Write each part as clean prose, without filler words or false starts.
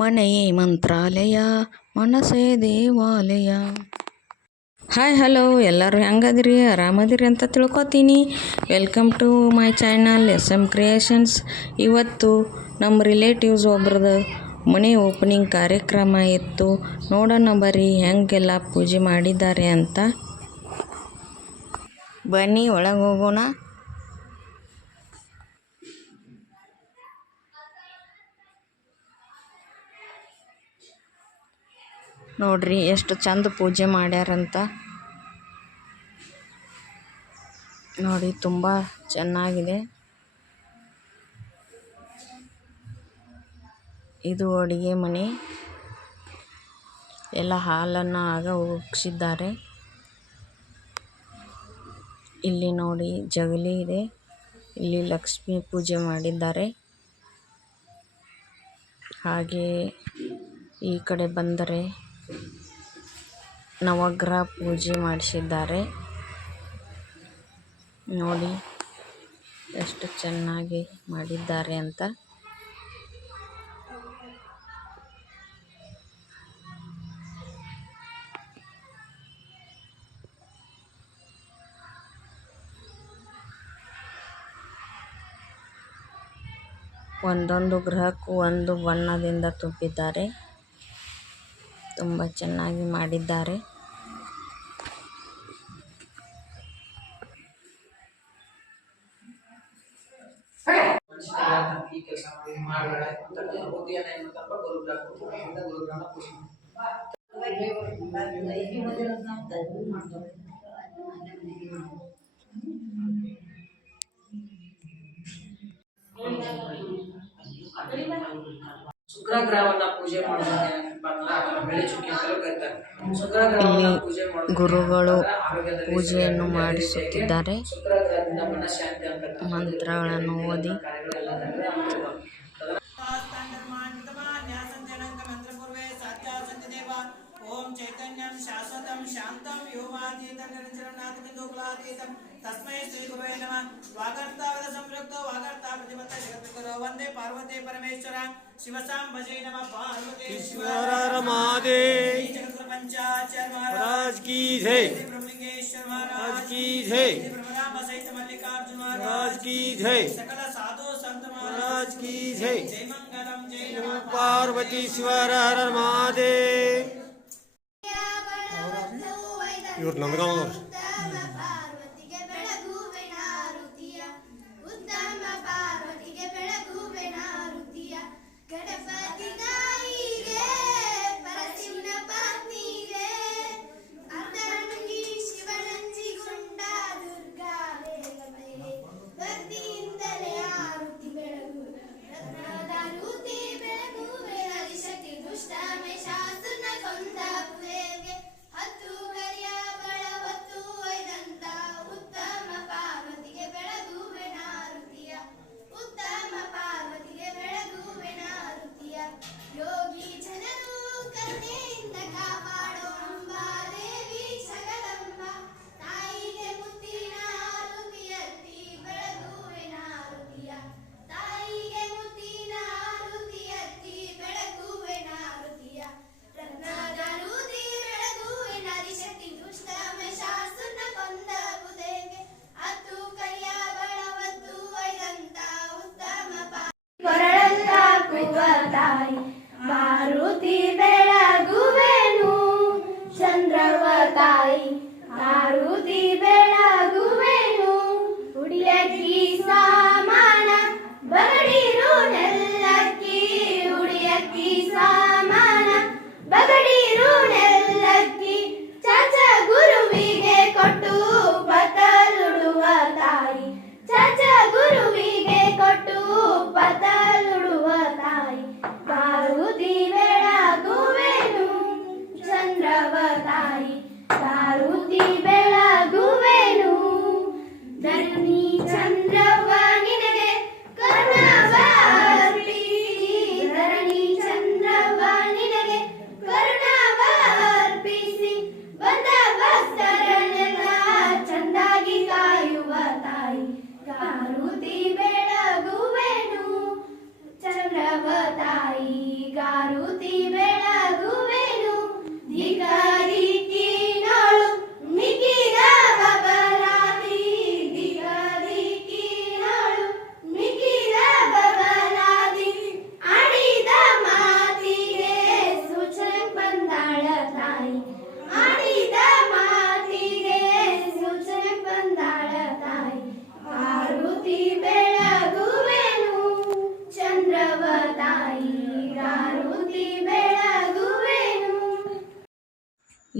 ಮನೆಯೇ ಮಂತ್ರಾಲಯ, ಮನಸೇ ದೇವಾಲಯ. Hi hello, ಎಲ್ಲರೂ ಹೆಂಗದಿರಿ? ಆರಾಮದಿರಿ ಅಂತ ತಿಳ್ಕೊತೀನಿ. Welcome to my channel SM creations. ಇವತ್ತು ನಮ್ಮ ರಿಲೇಟಿವ್ಸ್ ಒಬ್ರದ್ದು ಮನೆ ಓಪನಿಂಗ್ ಕಾರ್ಯಕ್ರಮ ಇತ್ತು. ನೋಡೋಣ ಬರ್ರಿ ಹೆಂಗೆಲ್ಲ ಪೂಜೆ ಮಾಡಿದ್ದಾರೆ ಅಂತ. ಬನ್ನಿ ಒಳಗೆ ಹೋಗೋಣ. ನೋಡ್ರಿ ಎಷ್ಟು ಚಂದ ಪೂಜೆ ಮಾಡ್ಯಾರಂತ. ನೋಡಿ ತುಂಬ ಚೆನ್ನಾಗಿದೆ. ಇದು ಅಡುಗೆ ಮನೆ. ಎಲ್ಲ ಹಾಲನ್ನು ಆಗ ಹೋಗಿಸಿದ್ದಾರೆ. ಇಲ್ಲಿ ನೋಡಿ ಜಗಲಿ ಇದೆ. ಇಲ್ಲಿ ಲಕ್ಷ್ಮಿ ಪೂಜೆ ಮಾಡಿದ್ದಾರೆ. ಹಾಗೆ ಈ ಕಡೆ ಬಂದರೆ ನವಗ್ರಹ ಪೂಜೆ ಮಾಡಿಸಿದ್ದಾರೆ. ನೋಡಿ ಎಷ್ಟು ಚೆನ್ನಾಗಿ ಮಾಡಿದ್ದಾರೆ ಅಂತ. ಒಂದೊಂದು ಗ್ರಹಕ್ಕೂ ಒಂದು ಬಣ್ಣದಿಂದ ತುಂಬಿದ್ದಾರೆ. ತುಂಬ ಚೆನ್ನಾಗಿ ಮಾಡಿದ್ದಾರೆ. ಇಲ್ಲಿ ಗುರುಗಳು ಪೂಜೆಯನ್ನು ಮಾಡಿಸುತ್ತಿದ್ದಾರೆ. ಮಂತ್ರಗಳನ್ನು ಓದಿ ಓಂ ಚೈತನ್ಯಂ ಶಾಶ್ವತಂ ಶಾಂತಂ ವ್ಯೋಮಾತೀತಂ ನಿರಂಜನಂ ನಾಥಬಿಂದುಕುಲಾತೀತಂ ತಸ್ಮೈ ಶ್ರೀ ಗುರುವೇ ನಮಃ. ವಾಗರ್ತಾವದ ಸಂಯುಕ್ತೋ ವಾಗರ್ತಾ ಪ್ರತಿಪತ್ತ ಜಗದ್ಗುರೋ ವಂದೇ ಪಾರ್ವತಿ ಪರಮೇಶ್ವರ ಶಿವಸಾಂ ಭಜೇ ನಮಃ. ಪಾರ್ವತೀಶ್ವರ महादेव जगद्गुरु पंचाचार्य महाराज की जय, ब्रह्मलिंगेश्वर महाराज की जय, ब्रह्मराम सहित मल्लिकार्जुन महाराज की जय, सकल साधु संत महाराज की जय. जय मंगलम जय नमः. पार्वतीश्वर हर महादेव. ಇವ್ರು ನಂದಗಾಮದವ್ರು.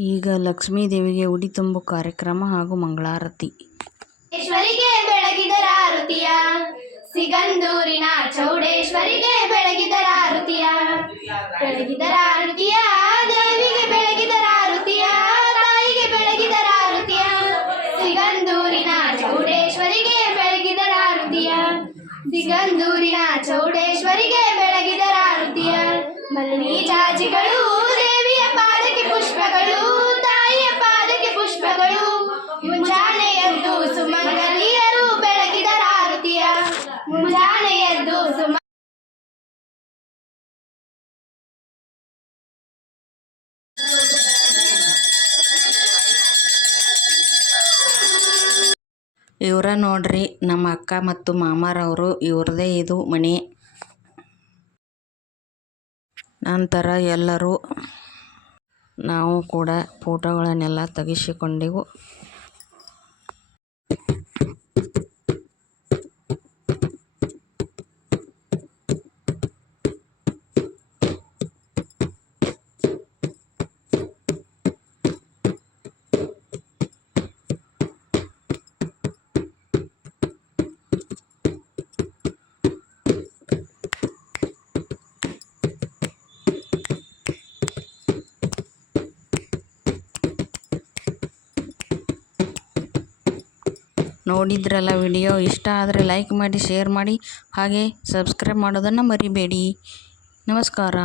ಈಗ ಲಕ್ಷ್ಮೀ ದೇವಿಗೆ ಉಡಿ ತುಂಬು ಕಾರ್ಯಕ್ರಮ ಹಾಗೂ ಮಂಗಳಾರತಿ. ಈಶ್ವರಿಗೆ ಬೆಳಗಿದರ ಆರತಿಯ ಸಿಗಂದೂರಿನ ಚೌಡೇಶ್ವರಿಗೆ ಬೆಳಗಿದರ ಆರತಿಯ ದೇವಿಗೆ ಬೆಳಗಿದರ ಆರತಿಯ ತಾಯಿಗೆ ಬೆಳಗಿದರ ಆರತಿಯ ಸಿಗಂದೂರಿನ ಚೌಡೇಶ್ವರಿಗೆ ಬೆಳಗಿದರ ಆರತಿಯ ಬೆಳಗಿದರ ಆರತಿಯ ಮಲ್ಲಿ ಚಾಚಿಗಳು ದೇವಿಯ ಪಾದಕ್ಕೆ ಪುಷ್ಪಗಳು ತಾಯಿಯ ಪಾದಕ್ಕೆ ಪುಷ್ಪಗಳು ಮುಂಜಾನೆ ಎದ್ದು ಸುಮಂಗಲಿಯರು ಬೆಳಗಿದರ ಆರತಿಯ ಮುಂಜಾನೆ ಎದ್ದು ಇವರ ನೋಡ್ರಿ ನಮ್ಮ ಅಕ್ಕ ಮತ್ತು ಮಾಮಾರವರು, ಇವ್ರದೇ ಇದು ಮನೆ. ನಂತರ ಎಲ್ಲರೂ ನಾವು ಕೂಡ ಫೋಟೋಗಳನ್ನೆಲ್ಲ ತೆಗೆಸಿಕೊಂಡೆವು. ನೋಡಿದ್ರಲ್ಲ ವಿಡಿಯೋ. ಇಷ್ಟ ಆದರೆ ಲೈಕ್ ಮಾಡಿ, ಶೇರ್ ಮಾಡಿ, ಹಾಗೆ ಸಬ್ಸ್ಕ್ರೈಬ್ ಮಾಡೋದನ್ನು ಮರಿಬೇಡಿ. ನಮಸ್ಕಾರ.